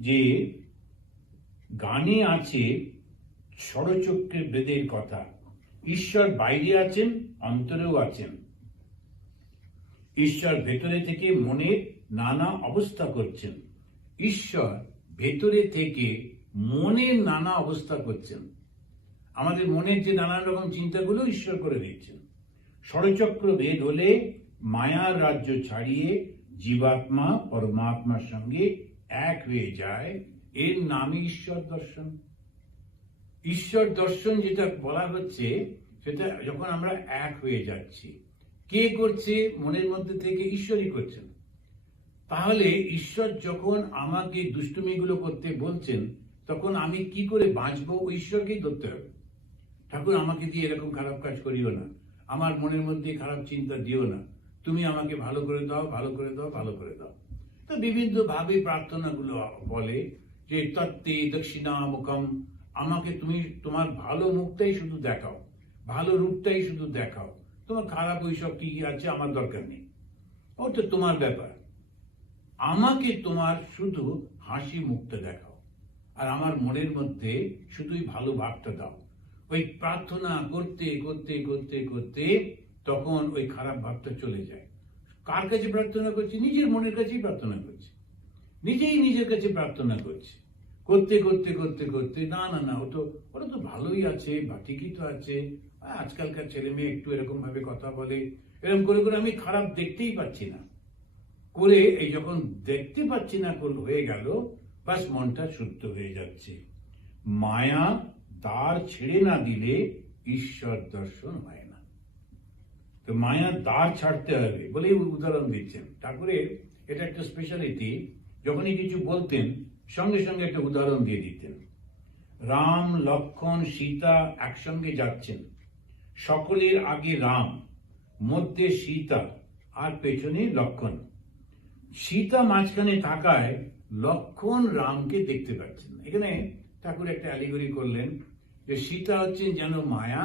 যে গানে আছে ষড়চক্রের বেদের কথা। ঈশ্বর বাইরে আছেন, অন্তরেও আছেন। ঈশ্বর ভেতরে থেকে মনের নানা অবস্থা করছেন। ঈশ্বর ভেতরে থেকে মনের নানা অবস্থা করছেন। আমাদের মনের যে নানান রকম চিন্তাগুলো ঈশ্বর করে দিচ্ছেন। ষড়চক্র ভেদ হলে মায়ার রাজ্য ছাড়িয়ে জীবাত্মা পরমাত্মার সঙ্গে এক হয়ে যায়। এর নামই ঈশ্বর দর্শন। ঈশ্বর দর্শন যেটা বলা হচ্ছে, সেটা যখন আমরা এক হয়ে যাচ্ছি। কে করছে? মনের মধ্যে থেকে ঈশ্বরই করছেন। তাহলে ঈশ্বর যখন আমাকে দুষ্টুমিগুলো করতে বলছেন, তখন আমি কি করে বাঁচবো? ঈশ্বরকেই ধরতে হবে। ঠাকুর, আমাকে দিয়ে এরকম খারাপ কাজ করিও না, আমার মনের মধ্যে খারাপ চিন্তা দিও না, তুমি আমাকে ভালো করে দাও, ভালো করে দাও, ভালো করে দাও। তো বিভিন্ন ভাবে প্রার্থনাগুলো বলে যে তত্ত্বে দক্ষিণামুখম, আমাকে তুমি তোমার ভালো মুখটাই শুধু দেখাও, ভালো রূপটাই শুধু দেখাও, তোমার খারাপ ওইসব কি আছে আমার দরকার নেই, ওটা তোমার ব্যাপার। আমাকে তোমার শুধু হাসি মুখটা দেখাও, আর আমার মনের মধ্যে শুধুই ভালো ভাবটা দাও। ওই প্রার্থনা করতে করতে করতে করতে তখন ওই খারাপ ভাবটা চলে যায়। কার কাছে প্রার্থনা করছি? নিজের মনের কাছেই প্রার্থনা করছি, নিজেই নিজের কাছে প্রার্থনা করছি। করতে করতে করতে করতে না না না, ওরা তো ভালোই আছে, বা ঠিকই তো আছে, আজকালকার ছেলে মেয়ে একটু এরকম ভাবে কথা বলে, এরকম করে করে আমি খারাপ দেখতেই পাচ্ছি না করে, এই যখন দেখতে পাচ্ছি না হয়ে গেল, বাস মনটা শুদ্ধ হয়ে যাচ্ছে। মায়া দ্বার ছেড়ে না দিলে ঈশ্বর দর্শন হয় না। তো মায়া দ্বার ছাড়তে হবে বলেই উদাহরণ দিচ্ছেন ঠাকুরের। এটা একটা স্পেশালিটি, যখনই কিছু বলতেন সঙ্গে সঙ্গে একটা উদাহরণ দিয়ে দিতেন। রাম, লক্ষ্মণ, সীতা একসঙ্গে যাচ্ছেন। সকলের আগে রাম, মধ্যে সীতা, আর পেছনে লক্ষ্মণ। সীতা মাঝখানে থাকায় লক্ষ্মণ রামকে দেখতে পাচ্ছেন। এখানে ঠাকুর একটা অ্যালিগরি করলেন যে সীতা হচ্ছেন যেন মায়া,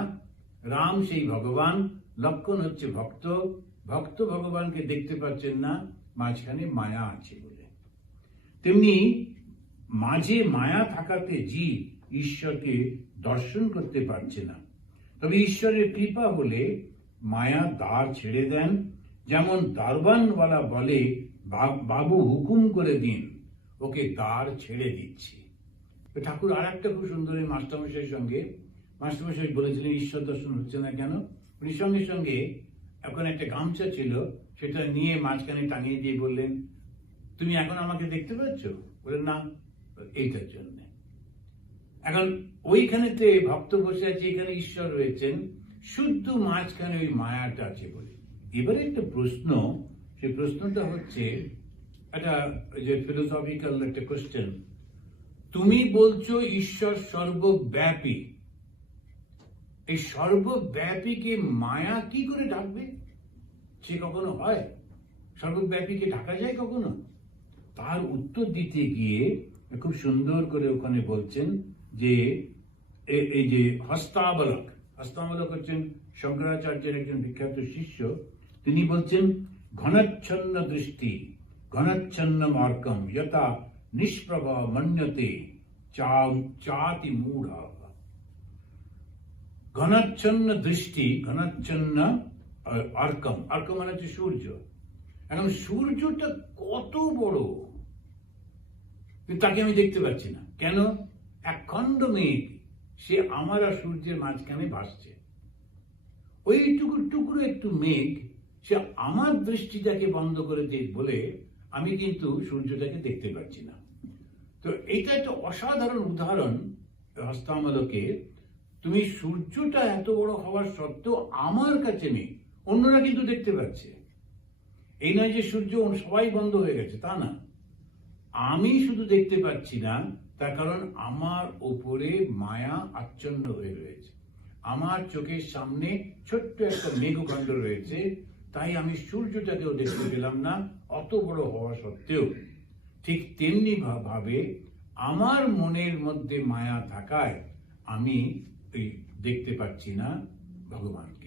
রাম সেই ভগবান, লক্ষ্মণ হচ্ছে ভক্ত। ভক্ত ভগবানকে দেখতে পাচ্ছেন না, মাঝখানে মায়া আছে বলে। তেমনি মাঝে মায়া থাকাতে জীব ঈশ্বরকে দর্শন করতে পারছে না। তবে ঈশ্বরের কৃপা হলে মায়া দ্বার ছেড়ে দেন। যেমন দারবানওয়ালা বলে, বাবু হুকুম করে দিন, ওকে দ্বার ছেড়ে দিচ্ছি। ঠাকুর আর একটা খুব সুন্দর মাস্টারমশাইয়ের সঙ্গে, মাস্টারমশাই বলেছিলেন ঈশ্বর দর্শন হচ্ছে না কেন। উনি সঙ্গে সঙ্গে এখন একটা গামছা ছিল, সেটা নিয়ে মাঝখানে টাঙিয়ে দিয়ে বললেন, তুমি এখন আমাকে দেখতে পাচ্ছ? বললেন না, এইটার জন্য। এখন ওইখানেতে ভক্ত বসে আছে, এখানে ঈশ্বর রয়েছেন, শুদ্ধ মাঝখানে ওই মায়াটা আছে বলে। এবারে একটা প্রশ্ন, সেই প্রশ্নটা হচ্ছে একটা যে ফিলোসফিক্যাল একটা কোশ্চেন। তুমি বলছো ঈশ্বর সর্বব্যাপী, এই সর্বব্যাপীকে মায়া কি করে ঢাকবে? সে কখনো হয়? সর্বব্যাপীকে ঢাকা যায় কখনো? তার উত্তর দিতে গিয়ে খুব সুন্দর করে ওখানে বলছেন যে এই যে হস্তাবলক হচ্ছেন শঙ্করাচার্যের একজন বিখ্যাত শিষ্য। তিনি বলছেন, ঘনচ্ছন্ন দৃষ্টি ঘনচ্ছন্ন মার্গম যথা নিষ্প্রভ মন্যতে চাতি মূঢ়। ঘনচ্ছন্ন দৃষ্টি, ঘনচ্ছন্ন অর্কম, অর্কম মানে হচ্ছে সূর্য। এখন সূর্যটা কত বড়, তাকে আমি দেখতে পাচ্ছি না কেন? এক খণ্ড মেঘ, সে আমার আর সূর্যের মাঝখানে ভাসছে। ওই টুকরো একটু মেঘ, সে আমার দৃষ্টিটাকে বন্ধ করে দিয়ে বলে আমি কিন্তু সূর্যটাকে দেখতে পাচ্ছি না। তো এইটা একটা অসাধারণ উদাহরণ হস্তামলকে। তুমি সূর্যটা এত বড় হওয়ার সত্ত্বেও আমার কাছে নেই, অন্যরা কিন্তু দেখতে পাচ্ছে। এই নয় যে সূর্য সবাই বন্ধ হয়ে গেছে, তা না। আমি শুধু দেখতে পাচ্ছি না, তার কারণ আমার ওপরে মায়া আচ্ছন্ন হয়ে রয়েছে। আমার চোখের সামনে ছোট্ট একটা মেঘখণ্ড রয়েছে, তাই আমি সূর্যটাকেও দেখতে পেলাম না অত বড় হওয়া সত্ত্বেও। ঠিক তেমনি ভাবে আমার মনের মধ্যে মায়া থাকায় আমি দেখতে পাচ্ছি না ভগবানকে।